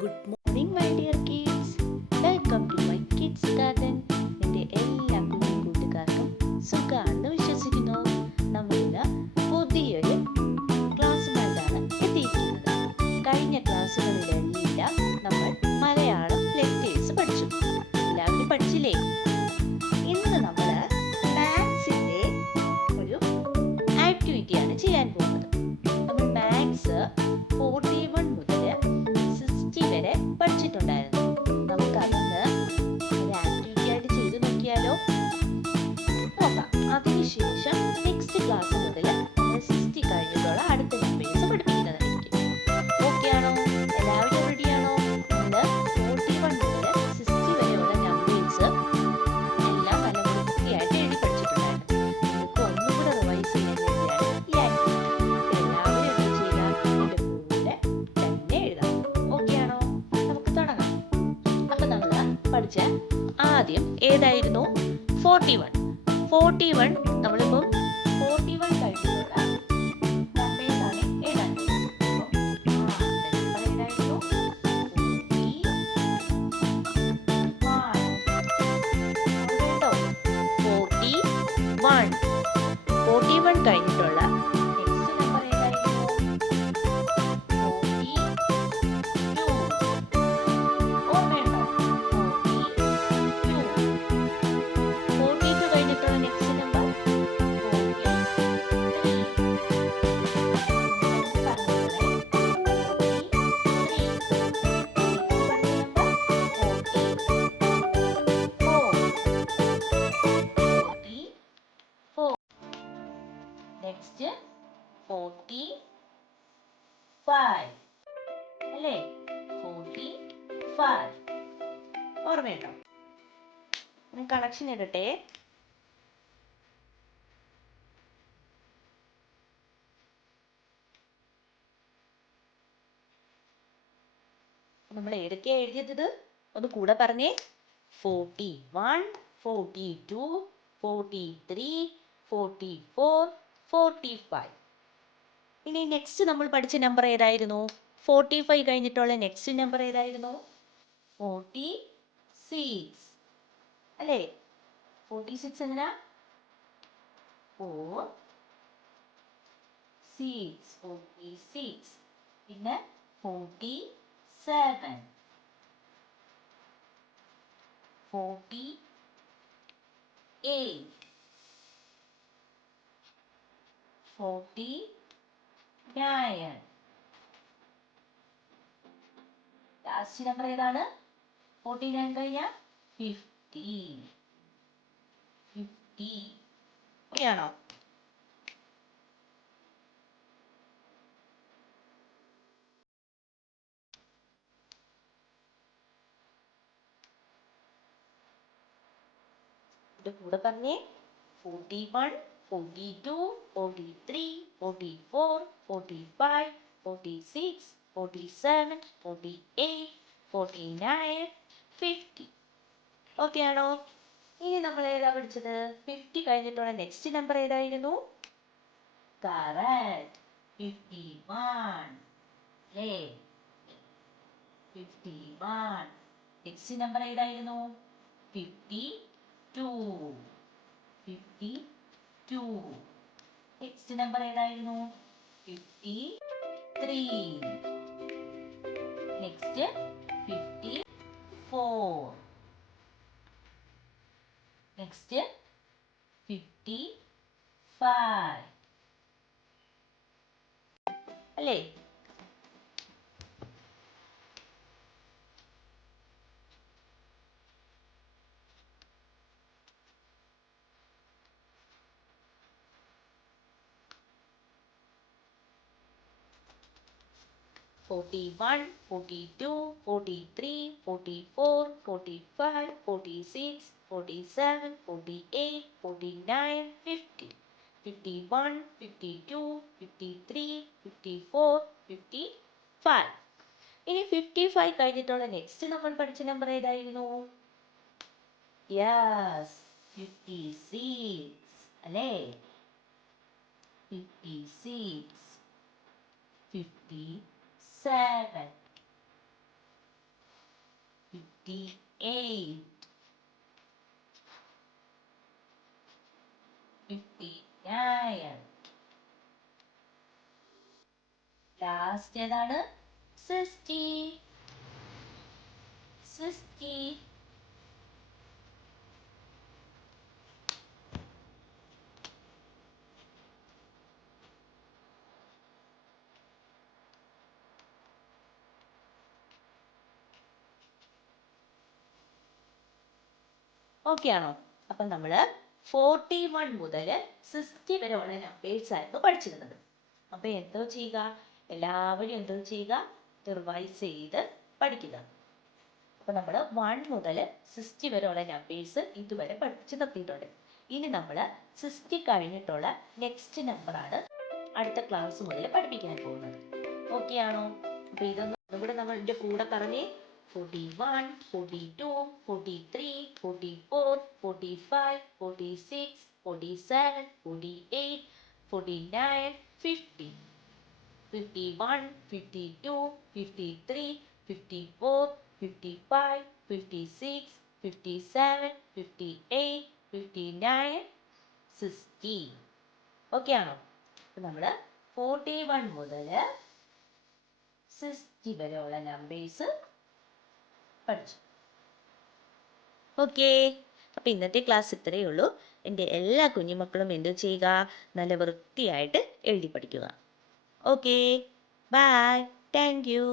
Good morning, my dear kids. Welcome to my kids garden. എൻ്റെ എല്ലാ കൂട്ടുകാർക്കും സുഖാണെന്ന് വിശ്വസിക്കുന്നു. നമ്മളിന്ന് പുതിയൊരു ക്ലാസ്സുമായിട്ടാണ് എത്തിയിരിക്കുന്നത്. കഴിഞ്ഞ ക്ലാസ്സുകളിലെല്ലാം നമ്മൾ മലയാളം ലെറ്റേഴ്സ് പഠിച്ചു. എല്ലാവരും പഠിച്ചില്ലേ? ഇന്ന് നമ്മൾ മാത്സിൻ്റെ ഒരു ആക്ടിവിറ്റിയാണ് ചെയ്യാൻ പോകുന്നത്. നമ്മൾ മാത്സ് 41 മുതൽ 60 വരെ പഠിച്ചിട്ടുണ്ടായിരുന്നു. നമുക്ക് അതൊന്ന് ഒരു ആക്ടിവിറ്റി ആയിട്ട് ചെയ്ത് നോക്കിയാലോ? നോക്കാം. അതിനുശേഷം നെക്സ്റ്റ് ക്ലാസ് മുതൽ 60 കഴിഞ്ഞിട്ടുള്ള അടുത്ത നമ്പേഴ്സ് പഠിപ്പിക്കുന്നതായിരിക്കും. ഓക്കെ ആണോ? എല്ലാവരും റെഡിയാണോ? നമ്മൾ 41 മുതൽ 60 വരെയുള്ള നമ്പേഴ്സ് എല്ലാം നല്ല വൃത്തിയായിട്ട് എഴുതി പഠിച്ചിട്ടുണ്ടായിരുന്നു. നമുക്ക് ഒന്നുകൂടെ റിവൈസ് ചെയ്യാൻ വേണ്ടിയാണ് ഈ ആക്ടിവിറ്റി. എല്ലാവരും എന്ത് ചെയ്യുക? എൻ്റെ കൂടെ തന്നെ എഴുതാം. ഓക്കെ ആണോ? നമുക്ക് തുടങ്ങാം. അപ്പം നമ്മൾ പഠിച്ച ആദ്യം ഏതായിരുന്നു? 41 നമ്മളിപ്പം 41 കഴിഞ്ഞിട്ടുള്ള നമ്പേഴ്സാണ് എഴുതാൻ ഏതായിരുന്നു? 41 കഴിഞ്ഞിട്ടുള്ള നെക്സ്റ്റ് നമ്പർ ഏതായിരുന്നു? 42. ഓർമ്മയുണ്ടോ? 42 കഴിഞ്ഞിട്ടുള്ള നെക്സ്റ്റ് നമ്പർ 43. നെക്സ്റ്റ് 45 അല്ലേ? 45 ഓർമ്മയുണ്ടോ? ഞാൻ കണക്ഷൻ ഇടട്ടെ. നമ്മൾ ഏതൊക്കെയാ എഴുതിയത്? ഒന്ന് കൂടെ പറഞ്ഞേ. 41, 42, 43, 44, 45. ഇനി നെക്സ്റ്റ് നമ്മൾ പഠിച്ച നമ്പർ ഏതായിരുന്നു? 45 കഴിഞ്ഞിട്ടുള്ള നെക്സ്റ്റ് നമ്പർ ഏതായിരുന്നു? 46 അല്ലേ? 46 എങ്ങനെ? 4 6 46. പിന്നെ 47 48 49. ലാസ്റ്റ് നമ്പർ ഏതാണ്? 49 കഴിഞ്ഞാൽ 50. ഓക്കെയാണോ? കൂടെ പറഞ്ഞേ. 41, 42, 43, 44, 45, 46, 47, 48, 49, 50. ഓക്കെ ആണോ? ഇനി നമ്മൾ ഏതാ പഠിച്ചത്? 50 കഴിഞ്ഞിട്ടുള്ള നെക്സ്റ്റ് നമ്പർ ഏതായിരുന്നു? കറക്റ്റ്, 51 അല്ലേ? 51. നെക്സ്റ്റ് നമ്പർ ഏതായിരുന്നു? 52. നെക്സ്റ്റ് നമ്പർ ഏതായിരുന്നു? 53. നെക്സ്റ്റ് 54. നെക്സ്റ്റ് 55 അല്ലേ? Forty-one, 42, 43, 44, 45, 46, 47, 48, 49, 50. 51, 52, 53, 54, 55. ഇനി 55 കഴിഞ്ഞിട്ടുള്ള നെക്സ്റ്റ് നമ്മൾ പഠിച്ച നമ്പർ ഏതായിരുന്നു? യെസ്, 56 അല്ലേ? 56, 57, 58, 59. ലാസ്റ്റ് ഏതാണ്? 60. 60. ഓക്കെ ആണോ? അപ്പം നമ്മൾ 41 മുതൽ 60 വരെ ഉള്ള നമ്പേഴ്സ് ആയിരുന്നു പഠിച്ചിരുന്നത്. അപ്പം എന്തോ ചെയ്യുക, എല്ലാവരും എന്തോ ചെയ്യുക, റിവൈസ് ചെയ്ത് പഠിക്കുക. അപ്പം നമ്മൾ 1 മുതൽ 60 വരെ ഉള്ള നമ്പേഴ്സ് ഇതുവരെ പഠിച്ച് നിർത്തിയിട്ടുണ്ട്. ഇനി നമ്മൾ 60 കഴിഞ്ഞിട്ടുള്ള നെക്സ്റ്റ് നമ്പറാണ് അടുത്ത ക്ലാസ് മുതൽ പഠിപ്പിക്കാൻ പോകുന്നത്. ഓക്കെ ആണോ? അപ്പം ഇതൊന്നും ഇവിടെ നമ്മൾ ഇതിൻ്റെ കൂടെ പറഞ്ഞേ. 41, 42, 43, 44, 45, 46, 47, 48, 49, 50. 51, 52, 53, 54, 55, 56, 57, 58, 59, 60. ഓക്കെ ആണോ? അപ്പം നമ്മൾ 41 മുതൽ 60 വരെയുള്ള നമ്പേഴ്സ് പഠിച്ചു. ഓക്കെ. അപ്പം ഇന്നത്തെ ക്ലാസ് ഇത്രയേ ഉള്ളൂ. എൻ്റെ എല്ലാ കുഞ്ഞുമക്കളും എന്ത് ചെയ്യുക, നല്ല വൃത്തിയായിട്ട് എഴുതി പഠിക്കുക. Okay, bye, thank U.